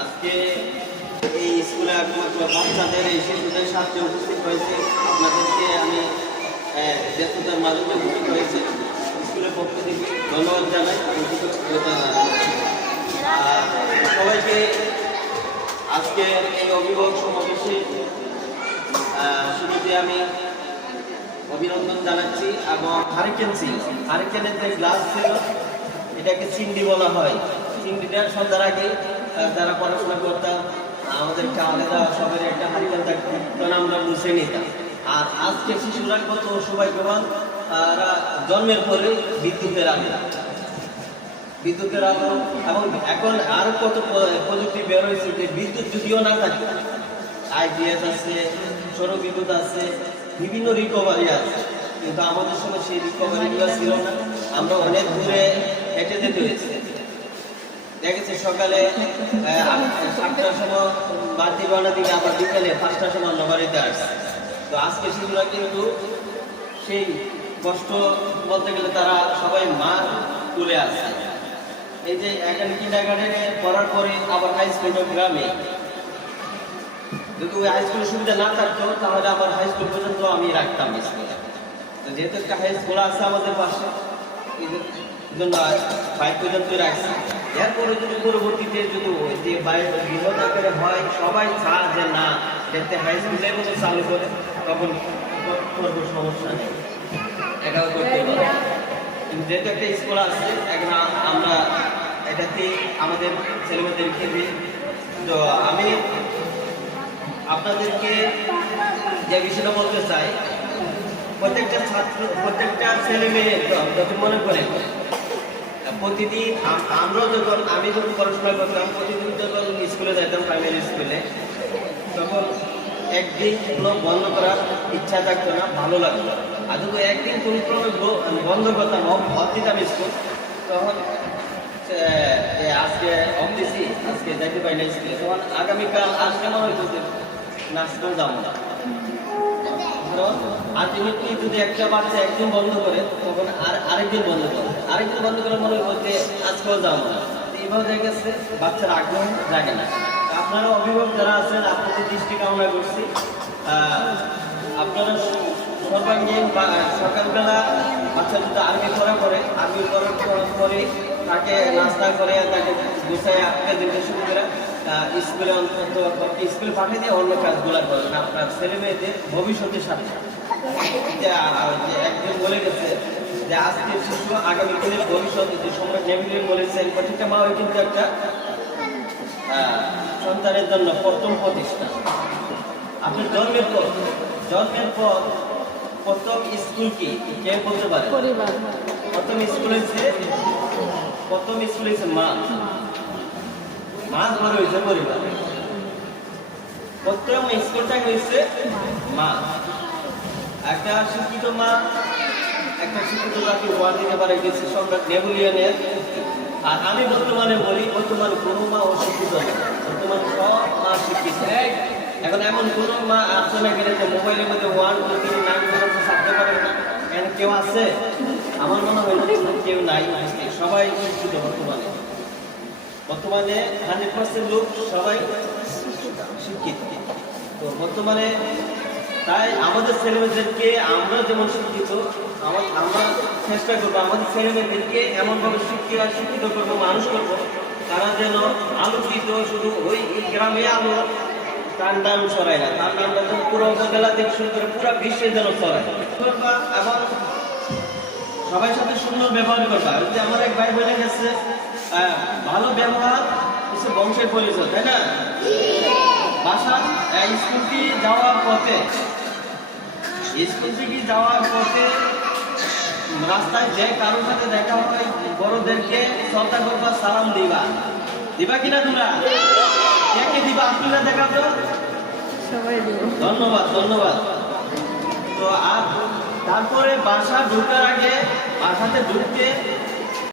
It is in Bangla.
আজকে এই বাচ্চাদের এই শিশুদের সাথে উপস্থিত হয়েছে আপনাদেরকে আমি ব্যস্ততার মাঝে উপস্থিত হয়েছে স্কুলের পক্ষ থেকে ধন্যবাদ জানাই সবাইকে আজকে এই অভিভাবক সমাবেশে শুরুতে আমি অভিনন্দন জানাচ্ছি এবং হারিকেন সিং হারিকেনের যে গ্লাস ছিল, এটাকে চিংড়ি বলা হয়। চিংড়িটা সন্ধ্যার আগে যারা পড়াশোনা করতাম, আমাদেরকে আলাদা সবার একটা হারিকেন থাকতো। তখন আমরা মুছে নিতাম আর আজকে শিশুরা কত সৌভাগ্যবান, তারা জন্মের পরে বিদ্যুতের আলো। বিদ্যুতের আলো এবং এখন আরও কত প্রযুক্তি বের হয়েছে যে বিদ্যুৎ যদিও না থাকে। আইপিএস আছে সৌর বিদ্যুৎ আছে বিভিন্ন রিকভারি আছে। কিন্তু আমাদের সময় সেই রিকভারিগুলো ছিল না। আমরা অনেক দূরে হেঁটে যেতে হয়েছে। দেখেছি সকালে সাতটার সময় বাড়তি বানা দিকে আবার বিকালে পাঁচটার সময় অন্য বাড়িতে আসছে। তো আজকে শিশুরা কিন্তু সেই কষ্ট বলতে গেলে তারা সবাই মা তুলে আসছে এই যে এখানে কিন্ডারগার্ডেনে পড়ার পরে আবার হাই স্কুল গ্রামে যদি ওই হাই স্কুলের সুবিধা না থাকতো, তাহলে আবার হাই স্কুল পর্যন্ত আমি রাখতাম স্কুলে তো যেহেতু একটা হাই স্কুল আছে আমাদের পাশে পর্যন্ত রাখছি। যদি পরবর্তীতে যদি যে হয়, সবাই যে না হাই চালু করে, তখন সমস্যা নেই। যেহেতু একটা স্কুল আমরা এটাতে আমাদের ছেলেমেয়েদেরকে তো আমি আপনাদেরকে যে বিষয়টা বলতে চাই, প্রত্যেকটা ছাত্র, প্রত্যেকটা ছেলে মেয়ে যত মনে করে প্রতিদিন আম- আমরাও যখন, আমি যখন পড়াশোনা করতাম, প্রতিদিন যখন স্কুলে যেতাম প্রাইমারি স্কুলে, তখন একদিন কোনো বন্ধ করার ইচ্ছা থাকতো না, ভালো লাগতো। আর যদি একদিন কোনো ক্রমে বন্ধ করতাম, অফ- দিতাম স্কুল, তখন আজকে অফ দিছি, আজকে যাইতে পারি না স্কুলে, তখন আগামীকাল আজকে মনে যে নাচতেও যাব না। আলটিমেটলি যদি একটা বাচ্চা একদিন বন্ধ করে, তখন আর আরেকদিন বন্ধ করে। আরেকদিন বন্ধ করে মনে বলতে আজকেও যাব না। এইভাবে দেখা গেছে, বাচ্চার আগ্রহ জাগে না। আপনারা অভিভাবক যারা আছেন, আপনাদের দৃষ্টি কামনা করছি। আপনারা সর্বাঙ্গীন সকালবেলা বাচ্চা যদি আর্মি করা করে আর্মি করার পর- তাকে নাস্তা করে তাকে গুছায় প্রেজেন্টেশন শুরু করে। স্কুলে অন্তত স্কুলে পাঠিয়ে দিয়ে অন্য কাজগুলো করেন আপনার ছেলে মেয়েদের ভবিষ্যতের সাথে। একজন বলে গেছে যে আজকের শিশু আগামী দিনের ভবিষ্যৎ যে সম্রাট নেভিলিয়ন বলেছেন প্রত্যেকটা মা কিন্তু একটা সন্তানের জন্য প্রথম প্রতিষ্ঠা। আপনি জন্মের পর জন্মের পর প্রথম স্কুল কি? কে বলতে পারে প্রথম স্কুল প্রথম স্কুল হয়েছে মা। মা ধরে হয়েছে পরিবার। প্রথম স্কুলটা হয়েছে? মা একটা শিক্ষিত মা, একটা শিক্ষিত মাকে ওয়ার দিতে পারে গেছে, সম্রাট নেবুলিয়নের আর আমি বর্তমানে বলি বর্তমানে কোনো মা অশিক্ষিত বর্তমানে সব মা শিক্ষিত। এখন এমন কোনো মা আছে না গেলে মোবাইলের মধ্যে ওয়ান টু থ্রি নাইন পর্যন্ত ছাড়তে পারে না? কেন কেউ আছে? আমার মনে হয় কেউ নাই সবাই শিক্ষিত বর্তমানে। বর্তমানে হান্ড্রেড পার্সেন্ট লোক সবাই শিক্ষিত। তো বর্তমানে তাই আমাদের ছেলেমেয়েদেরকে আমরা যেমন শিক্ষিত আমা- আমরা চেষ্টা করব আমাদের ছেলেমেয়েদেরকে এমনভাবে শিক্ষিত শিক্ষিত করব, মানুষ করব, তারা যেন আলোকিত শুধু ওই গ্রামে আলো তার নাম ছড়ায় না। তার নামটা পুরো উপজেলা থেকে শুরু করে পুরো বিশ্বে যেন ছড়ায়। এবং সবার সাথে সুন্দর ব্যবহার করবা। ওই যে আমার এক ভাই বলে গেছে ভালো ব্যবহার হচ্ছে বংশের পরিচয় তাই না? বাসা স্কুলটি যাওয়ার পথে স্কুল থেকে যাওয়ার পথে রাস্তায় যে কারোর সাথে দেখা হয় বড়দেরকে শ্রদ্ধা করবা সালাম দিবা। দিবা কিনা তোমরা কে কে দিবা? আপনারা দেখা তো। ধন্যবাদ ধন্যবাদ। তো আর তারপরে বাসা ঢোকার আগে 아, 한테 놓을게.